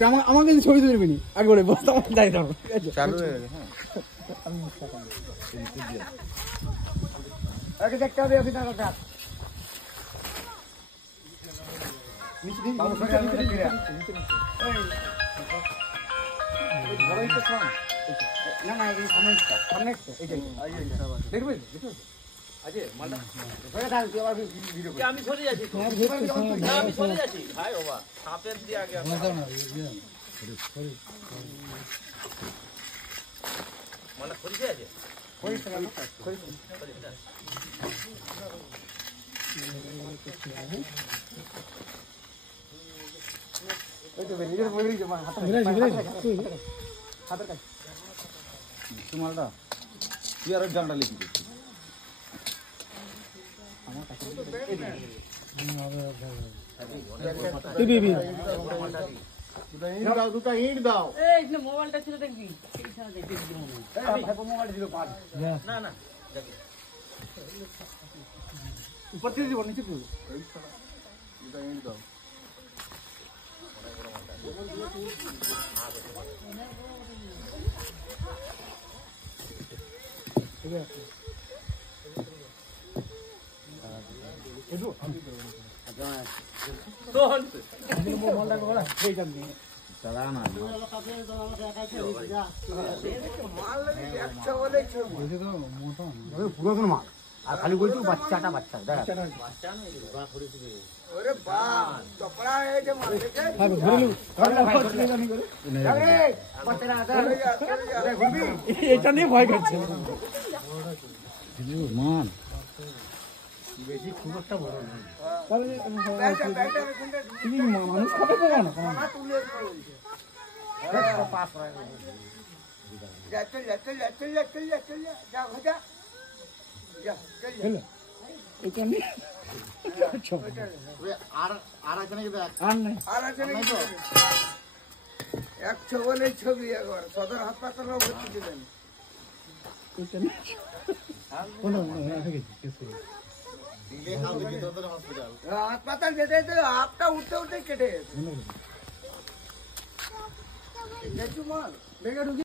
আমাকে ছবি তুলবি নি আগে করে বস আমার দাঁড়িয়ে থাকো ঠিক আছে চালু হয়ে গেছে হ্যাঁ আগে দেখতে হবে অভিনয় কথা নিচে দিন বাবু সরে আসবে ফিরে এই বড়ই তো সাম না না এই সামনে এইটাই দেখবে দেখবে আজে মালটা ধরে থাক তুই আবার ভিডিও কর আমি সরে যাচ্ছি না আমি সরে যাচ্ছি ভাই বাবা সাপের দিয়ে আগে না না সরি মালটা খরিতে আছে খরি এই তো নিজের বইরি জমা হাতের কাছে তোমারটা তুই আর জানটা লিখি দিচ্ছি আমার কাছে দুটা ইট দাও এই মোবাইলটা ছিল দেখবি মোবাইল দিল না না উপর থেকে দিব নিচে করবো দুটা ইট দাও ঠিক আছে পুরাতন মাল আর খালি বলছি বাচ্চাটা বাচ্চা এটা নিয়ে ভয় করছে মান বেশি খুব একটা বড় নয় মানুষ খাবে তো কেন ছবি একবার সদর হাসপাতাল ভর্তি দিলেন হাসপাতাল যেতে যেতে আপটা উঠতে উঠতে কেটে গেছে